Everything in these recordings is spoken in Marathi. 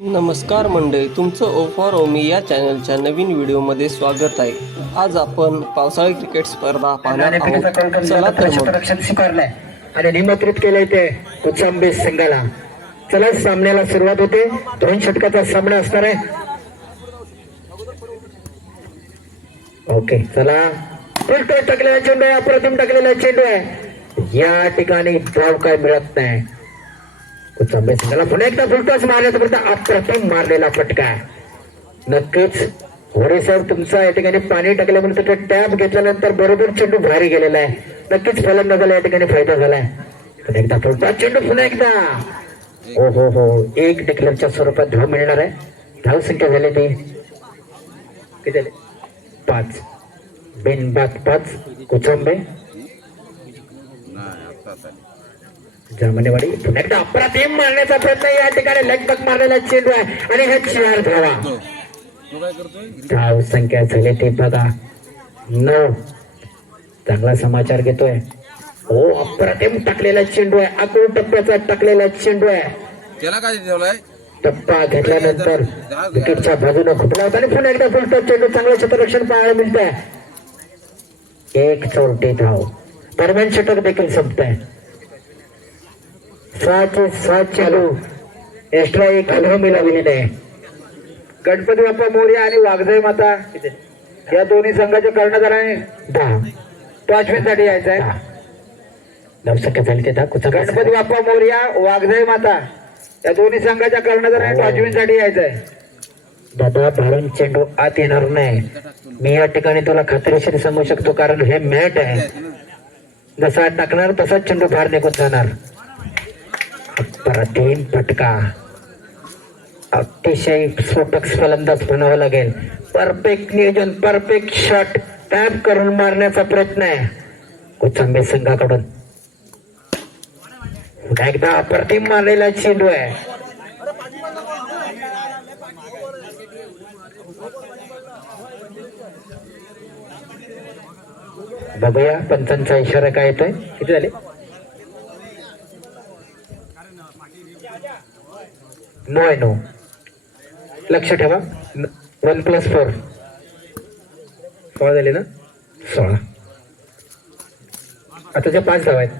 नमस्कार मंडळी, तुमचं ओ फॉर ओमी या चॅनलच्या नवीन व्हिडिओमध्ये स्वागत आहे. आज आपण पावसाळी क्रिकेट स्पर्धा पाहणार आहोत. चला तर मग. रक्षण स्वीकारलंय आणि निमंत्रित केलंय ते कुचांबे संघाला. चला सामन्याला सुरुवात होते. 2 षटकाचा सामना असणार आहे. ओके चला. फुलटो टाकलेला चेंडू आहे, अप्रतिम टाकलेला चेंडू आहे. या ठिकाणी धाव काय मिळत नाही. कुचांबे संघाला पुन्हा एकदा फुलटॉस मारण्याचा प्रयत्न, अप्रतिम मारलेला फटका. नक्कीच होरे साहेब तुमचा या ठिकाणी पाणी टाकल्यानंतर टॅप घेतल्यानंतर बरोबर चेंडू भारी गेलेला आहे. नक्कीच फलंदाजाला या ठिकाणी फायदा झालाय. पुन्हा एकदा फुलटॉस चेंडू, पुन्हा एकदा हो एक डिक्लेअरच्या स्वरूपात धाव मिळणार आहे. धाव संख्या झाली ती किती झाली? 5. बिनबाद 5. कुचांबे जामनेवाडी. पुन्हा एकदा अप्रतिम मारण्याचा प्रयत्न. या ठिकाणी लगबग मारलेला चेंडू आहे आणि हे 4 धावा. धाव संख्या झाली ते बघा 9. चांगला समाचार घेतोय. हो अप्रतिम टाकलेला चेंडू आहे. अकरू टप्प्याचा टाकलेला चेंडू आहे. त्याला काय ठेवलाय? टप्पा घेतल्यानंतर विकेटच्या बाजूने खुपला होता आणि पुन्हा एकदा फुलटॉस चेंडू. चांगलं क्षेत्ररक्षण पाहायला मिळत आहे. 1 चौरटी धाव. दरम्यान षटक देखील संपत आहे. 6 चेंडू. एक्स्ट्रा 1 धाव मिळालेली नाही. गणपती बाप्पा मोरया आणि वाघजाई माता या दोन्ही संघाच्या कर्णधाराने 10. टॉचविनसाठी यायचं आहे. धावसंख्या झाली ते 10. गणपती बाप्पा मोरया, वाघजाई माता या दोन्ही संघाच्या कर्णधाराने टॉचविनसाठी यायचं आहे. दादा बाळून चेंडू आत येणार नाही. मी या ठिकाणी तुला खात्रीशीर सांगू शकतो, कारण हे मॅट आहे. जसा टाकणार तसाच चेंडू बाहेर निघून जाणार. अप्रतिम फटका. अतिशय स्फोटक फलंदाज म्हणावं लागेल. परफेक्ट नियोजन, परफेक्ट शॉट टॅप करून मारण्याचा प्रयत्न आहे कुचांबे संघाकडून. पुन्हा एकदा अप्रतिम मारलेला चेंडू आहे. बघूया पंचांचा इशारा काय येतोय. किती झाले? 9. लक्ष ठेवा. 1+4 16 झाले ना. 16. आताच्या 5 धावा आहेत.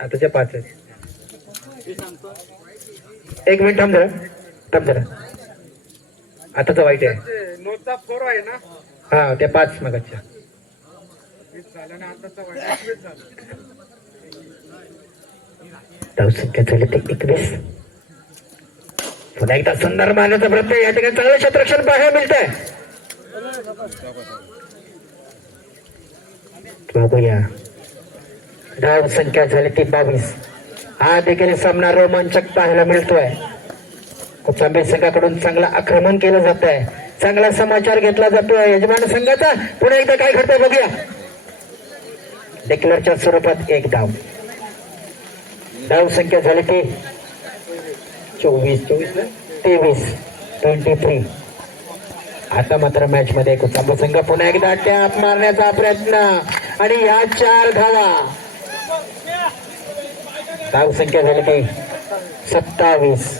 आताच्या 5 आहेत. 1 मिनिट थांब जरा. आताचा वाईट आहे. नोटचा 4 आहे ना. हा त्या 5 मगाच्या. धावसंख्या झाली ते 21. पुन्हा एकदा सुंदर मारण्याचा प्रयत्न. या ठिकाणी चांगलं क्षेत्ररक्षण पाहायला मिळत आहे. बघूया. धाव संख्या झाली ती 22. हा देखील सामना रोमांचक पाहायला मिळतोय. कुचांबे संघाकडून चांगलं आक्रमण केलं जात आहे. चांगला समाचार घेतला जातोय यजमान संघाचा. पुन्हा एकदा काय घडतंय बघूया. डिक्लेअरच्या स्वरूपात 1 धाव. धाव संख्या झाली ती 23. आता मात्र मॅच मध्ये कुचांबे संघ पुन्हा एकदा टॅप मारण्याचा प्रयत्न आणि या 4 धावा. धाव संख्या झाली ती 27.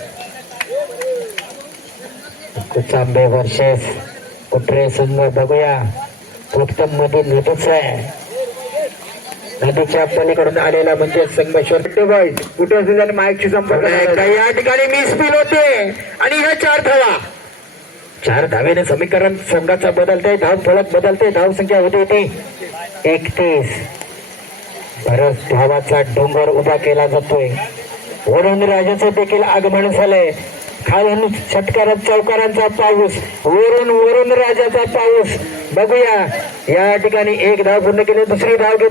कुचांबे वर्सेस कुटरे संघ. बघूया. फक्त मध्ये नदीच आहे. नदीच्या पलीकडून आलेला म्हणजे संगमेश्वर कुठे असेल त्याने माईकशी संपर्क या ठिकाणी मिस फील होते आणि ह्या 4 धावा. 4 धावेने समीकरण संघाचा बदलते. धाव फलक बदलते. धाव संख्या होते ती 31. बरंच धावाचा डोंगर उभा केला जातोय. वरून राजाचं देखील आगमन झालंय. खालून षटकार चौकारांचा पाऊस, वरून राजाचा पाऊस. बघूया. या ठिकाणी 1 धाव पूर्ण केली. दुसरी धाव घेत.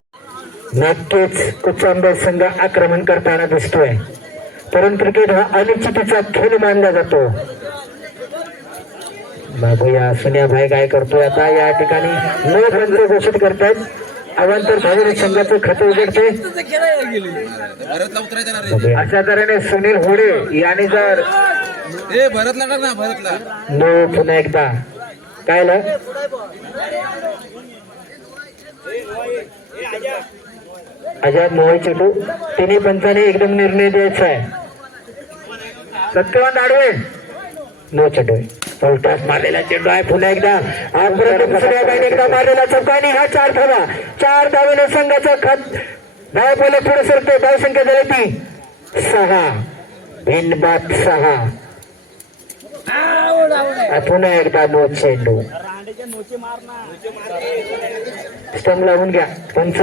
नक्कीच कुचांबे संघ आक्रमण करताना दिसतोय, परंतु क्रिकेट हा अनिश्चिततेचा खेळ मानला जातो. बघूया सुन्याभाई काय करतोय आता. या ठिकाणी 9 रन घोषित करतात. अवांतर झालेल्या संघाचे खाते उघडते. अशा तऱ्हेने सुनील होडे यांनी जर नो. पुन्हा एकदा काय आजाद मोहाई चेंडू. तिन्ही पंचाने एकदम निर्णय द्यायचा आहे. सत्यवान दाडवे नो चेंडू फलटॉस मारलेला चेंडू आहे पुन्हा एकदा अप्रतिम सूर्याबाईने एकदा मारलेला चौका आणि हा 4 धावा 4 धावेने संघाचा खत धाव पहिले पुढे सरते धाव संख्या झाली ती 6 बिनबाद 6 पुन्हा एकदा नो चेंडू स्टंप लावून घ्या पंच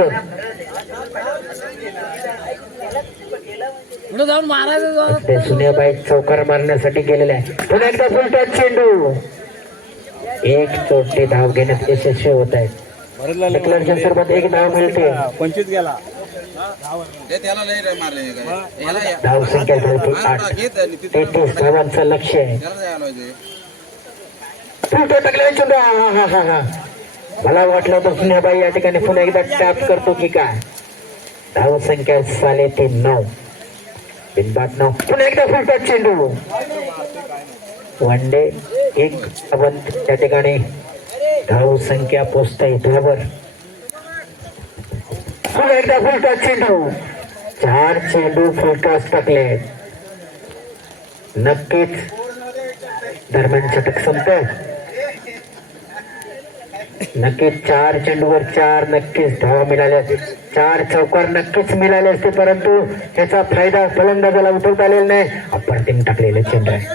सुन्याबाई चौकार मारण्यासाठी गेलेला आहे पुन्हा एकदा फुलटॉस चेंडू एक चोटी धाव घेण्यात यशस्वी होत आहे डिक्लेअरच्या स्वरूपात एक धाव मिळते 25 गेला धाव संख्या झाली 8 33 धावांचं लक्ष आहे फुलटॉस टाकलेला चेंडू हा मला वाटलं तर सुन्याबाई या ठिकाणी पुन्हा एकदा टॅप करतो की काय धाव संख्या साले 9 बिनबाद 9 पुन्हा एकदा फुलटॉस चेंडू वन डे एक धावन त्या ठिकाणी धाव संख्या पोचते 10 वर पुन्हा एकदा फुलटॉस चेंडू 4 चेंडू फुलटॉस टाकले नक्कीच दरम्यान षटक संपत नक्कीच 4 चेंडूवर 4 नक्कीच धावा मिळाल्या 4 चौकार नक्कीच मिळाले असते परंतु त्याचा फायदा फलंदाजाला उठवता आलेला नाही अप्रतिम टाकलेले चेंडू आहे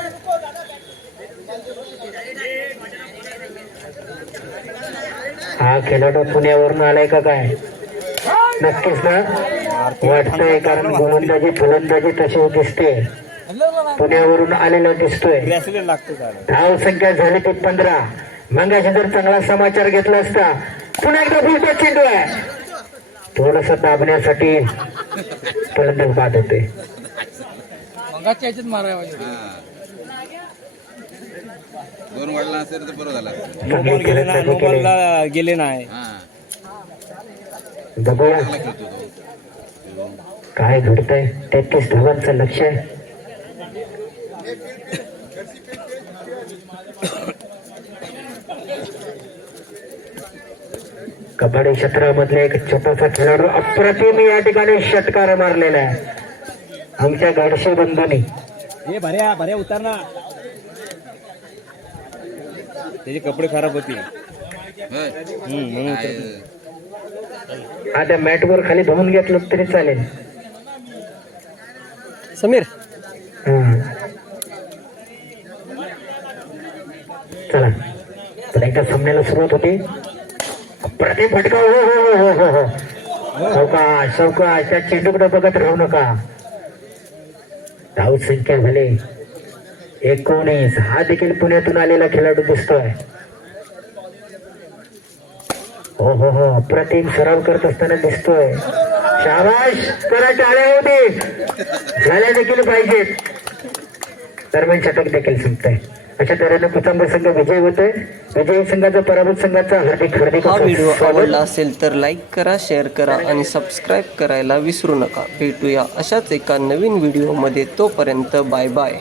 हा खेळाडू पुण्यावरून आलाय का काय नक्कीच ना वाटतंय कारण गोलंदाजी फलंदाजी तशी दिसते पुण्यावरून आलेला दिसतोय धाव संख्या झाली ती 15 मंगाशी जर चांगला समाचार घेतला असता पुन्हा एकदा फुलटॉस चेंडू आहे थोडस दाबण्यासाठी फलंदाज बाद होते दोन वडला असेल तर बरं झालं चांगली फलंदाजी केली. गेले नाही बघूया काय घडतंय 33 धावांचं लक्ष आहे कबड्डी क्षेत्रामधले एक छोटासा खेळाडू अप्रतिम या ठिकाणी षटकार मारलेला आहे आमच्या गाडशे बंधूंनी हे भऱ्या भऱ्या उतारना त्याचे कपडे खराब होतील म्हणून आता मॅट वर खाली धुवून घेतलं तरी चालेल समीर चला तर एकदा सामन्याला सुरुवात होती प्रतिम फटका हो सावकाश सावकाश त्या चेंडूकडे बघत राहू नका धाव संख्या झाली 19 हा देखील पुण्यातून आलेला खेळाडू दिसतोय हो अप्रतिम सराव करत असताना दिसतोय शाबाश करायचे आले होते झाल्या देखील पाहिजेत दरम्यान षटक देखील संपतंय अशा तऱ्हेने कुटुंब संघ विजय होतोय विजयी संघाचा पराभूत संघाचा हार्दिक हा व्हिडिओ आवडला असेल तर लाईक करा शेअर करा आणि सबस्क्राईब करायला विसरू नका भेटूया अशाच एका नवीन व्हिडिओमध्ये तोपर्यंत बाय बाय